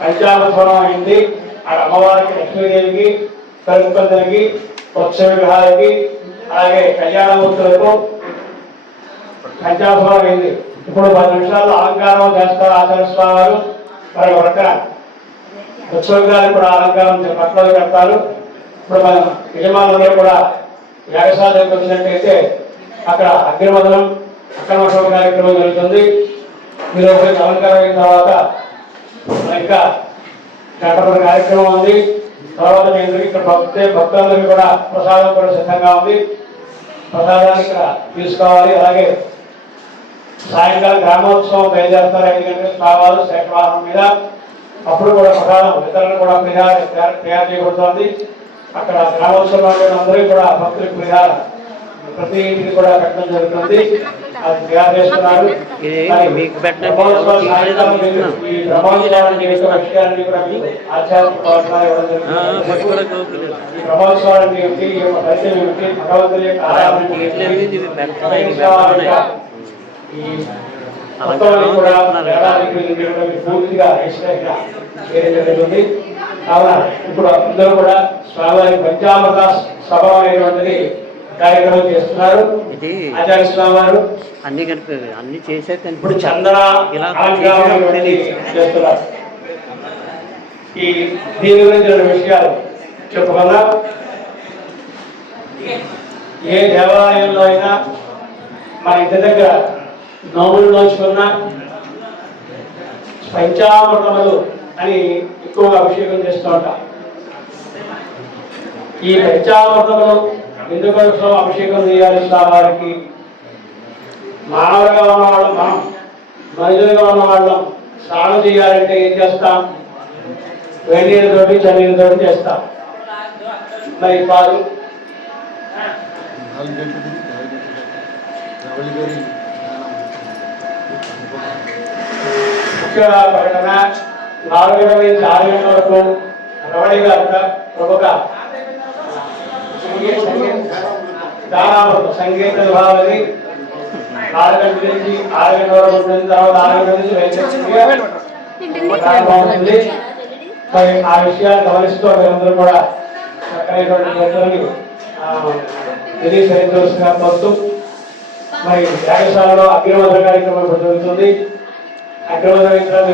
పంచామృతం అయింది. అక్కడ అమ్మవారికి లక్ష్మీదేవికి కల్పందరికి పక్ష విగ్రహాలకి అలాగే కళ్యాణమూర్తులకు పంచామృతం అయింది. ఇప్పుడు 10 నిమిషాలు అలంకారం చేస్తారు ఆచార్య స్వామి వారు. మరి ప్రక్కన ఉత్సవ విగ్రహాలకు కూడా అలంకారం పక్కన పెడతారు. ఇప్పుడు మన యజమానులు కూడా యాగశాలకు వచ్చినట్టయితే అక్కడ అగ్నిమదనం అక్రమోత్సవ కార్యక్రమం జరుగుతుంది. మీరు అలంకారం అయిన తర్వాత ఇంకా గంటపడి కార్యక్రమం ఉంది. తర్వాత మీ అందరికీ ఇక్కడ భక్తులందరికీ కూడా ప్రసాదం కూడా సిద్ధంగా ఉంది. ప్రసాదాన్ని ఇక్కడ తీసుకోవాలి. అలాగే సాయంకాలం గ్రామోత్సవం బయలుదేరుతారు 5 గంటలకు కావాలి శేఖరవాహనం మీద. అప్పుడు కూడా ప్రసాదం వితరణ కూడా తయారు చేయబడుతుంది. అక్కడ గ్రామోత్సవంలో అందరికీ కూడా భక్తులకు ప్రతి ఇంటికి కూడా పెట్టడం జరుగుతుంది. అది తయారు చేస్తున్నారు. బ్రహ్మోత్సవాన్ని భగవంతుని యొక్క ఆరాధన పూర్తిగా చేయడం జరుగుతుంది. కావున ఇప్పుడు అందరూ కూడా స్వామివారి పంచామృత సభ అనేటువంటిది కార్యక్రమం చేస్తున్నారు. ఆచార్య స్వామి వారు అన్ని కలిపి అన్ని చేసే ఇప్పుడు చందన చేస్తున్నారు. ఈ దీని గురించి రెండు విషయాలు చెప్పుకున్నా. ఏ దేవాలయంలో అయినా మన ఇంటి దగ్గర నోములు నోచుకున్నా పంచామృతములు అని ఎక్కువగా అభిషేకం చేస్తూ ఉంటాం. ఈ పంచామృతములు ఎందుకోసం అభిషేకం చేయాలి స్వామివారికి? మానవులుగా ఉన్నవాళ్ళం, మనం మనుషులుగా ఉన్నవాళ్ళం స్నానం చేయాలంటే ఏం చేస్తాం? వేడినీళ్ళతోటి చన్నీళ్ళతోటి చేస్తాం. మరి పాలు ముఖ్య ప్రకటన 4 గంటల నుంచి 6 గంటల వరకు రమణి గారు ప్రముఖ దానామృతం సంగీత విభావని 4 గంటల నుంచి 6 గంటల వరకు ఉంటుంది. తర్వాత 6 గంటల నుంచి ప్రారంభమవుతుంది. మరి ఆ విషయాలు గమనిస్తూ మీరందరూ కూడా చక్కనైనటువంటి తెలియజేయవలసిందిగా కోరుతూ మరి యాగశాలలో అగ్నిమోదన కార్యక్రమం జరుగుతుంది. అగ్నిమోదన విగ్రహం